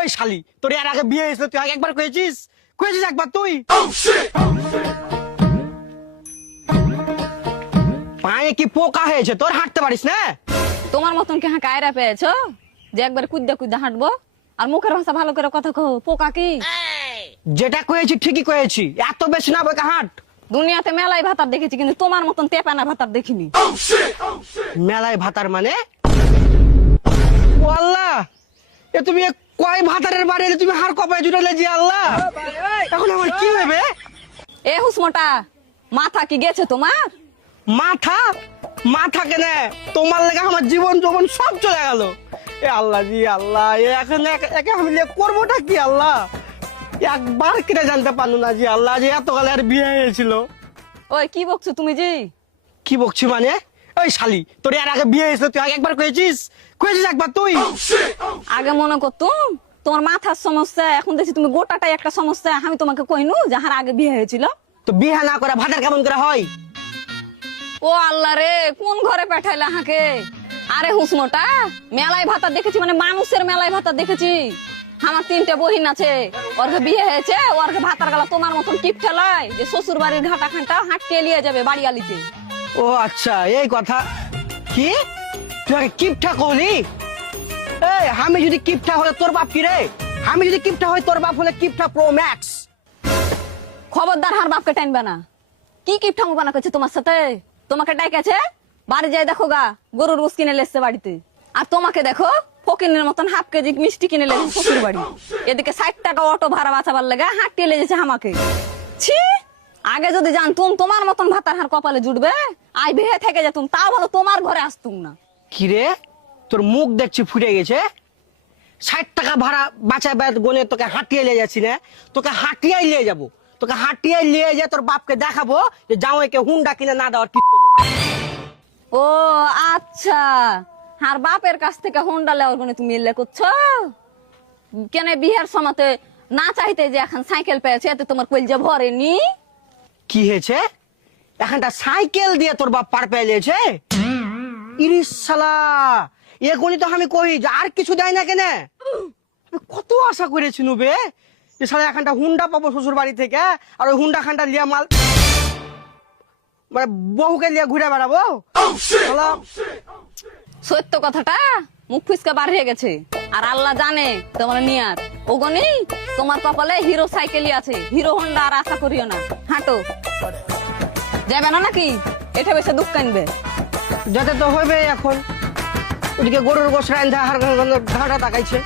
ওই শালি, তোর এর আগে বিয়ে হয়েছিল, তুই আগে একবার কয়েছিস একবার তুই। পায়ে কি পোকা হয়েছে তোর, হাঁটতে পারিস না? তোমার মতন কি হ্যাঁ কায়রা পেয়েছো যে একবার কুদ্দা কুদ্দা হাঁটবো? আর মুখের ভাষা ভালো করে কথা কও, পোকা কি? যেটা কয়েছি ঠিকই কয়েছি, এত বেশি না বইকা হাঁট। দুনিয়াতে মেলাই ভাতার দেখেছি, কিন্তু তোমার মতন তেপানা ভাতার দেখিনি। মেলায় ভাতার মানে? ও আল্লাহ, এ তুমি কয় ভাতারের বাড়ি এলে তুমি হার কপায় জুড়ালে জি আল্লাহ, এখন আমার কি হবে? এ হুসমটা, মাথা কি গেছে তোমার? মাথা মাথা কেনে? তোমার লেগে আমার জীবন যৌবন সব চলে গেল। এ আল্লাহ জি আল্লাহ, এখন একে আমি করবোটা কি আল্লাহ? একবার কিনে জানতে পারলো না জি আল্লাহ যে এতকালে আর বিয়ে হয়েছিল। ওই কি বকছো তুমি জি? কি বকছি মানে? ওই শালি, তোর এর আগে বিয়ে হয়েছিল, তুই আগে একবার কয়েছিস একবার তুই। আগে মনে করতুম তোমার মাথার সমস্যা, এখন দেখছি তুমি গোটাটাই একটা সমস্যা। আমি তোমাকে কইনু যাহার আগে বিয়ে হয়েছিল? তো বিয়ে না করে ভাতার কেমন করে হয়? ও আল্লাহ রে, কোন ঘরে পাঠাইলা হাকে? আরে হুসমটা, মেলায় ভাতা দেখেছি, মানে মানুষের মেলায় ভাতা দেখেছি। আমার 3টে বহিন আছে, ওরকে বিয়ে হয়েছে, ওরকে ভাতার গালা তোমার মতন টিপ ঠেলায় যে শ্বশুর বাড়ির ঘাটা খানটা হাঁটকে লিয়ে যাবে বাড়ি আলিতে। ও আচ্ছা, এই কথা। কি তুই আগে কিপটা করলি? এই আমি যদি কিপটা হলে তোর বাপ কি রে? আমি যদি কিপটা হয় তোর বাপ হলে কিপটা প্রো ম্যাক্স। খবরদার হার বাপকে টাইনবে না। কি কিপ ঠাঙ্গুপানা করছে তোমার সাথে? তোমাকে ডাইকেছে বাড়ি যাই দেখো গা, গরুর গোস কিনে লেসছে বাড়িতে। আর তোমাকে দেখো ফকিনের মতন হাফ কেজি মিষ্টি কিনে লেছে শ্বশুর বাড়ি। এদিকে 60 টাকা অটো ভাড়া বাঁচাবার লেগে হাঁটিয়ে লেগেছে আমাকে। ছি, আগে যদি জানতুম তোমার মতন ভাতার হার কপালে জুটবে, আই বিয়ে থেকে যেতুম, তাও ভালো তোমার ঘরে আসতুম না। কি রে, তোর মুখ দেখছি ফুটে গেছে। 60 টাকা ভাড়া বাঁচাবে গনে তোকে হাঁটিয়ে নিয়ে যাচ্ছি না? তোকে হাঁটিয়াই নিয়ে যাবো, তোকে হাঁটিয়াই নিয়ে যা তোর বাপকে দেখাবো যে জামাইকে হুন্ডা কিনে না দেওয়ার কি। ও আচ্ছা, আর বাপের কাছ থেকে হোন্ডা লেওয়ার গনে তুমি এলে করছো কেন? বিয়ের সময়তে না চাইতে যে এখন সাইকেল পেয়েছে, এতে তোমার কলজা ভরেনি? কি হয়েছে? এখানটা সাইকেল দিয়ে তোর বাপ পার পেয়ে লিয়েছে? ইরিশ শালা, এ গণি তো আমি কই যে আর কিছু দেয় না কেন? কত আশা করেছি নুবে যে শালা এখানটা হুন্ডা পাবো শ্বশুর বাড়ি থেকে, আর ওই হুন্ডা খানটা লিয়া মাল মানে বহুকে লিয়ে ঘুরে বেড়াবো। শালা, সত্য কথাটা মুখ ফুসকা বার হয়ে গেছে। আর আল্লাহ জানে তোমার নিয়াত। ওগনি তোমার কপালে হিরো সাইকেলই আছে, হিরো হোন্ডা আর আশা করিও না। হাঁটো, যাবে না নাকি? এটা বেশি দুঃখ কানবে। যাতে তো হইবে। এখন ওদিকে গরুর গোস রান্ধা হার ঘাটা তাকাইছে।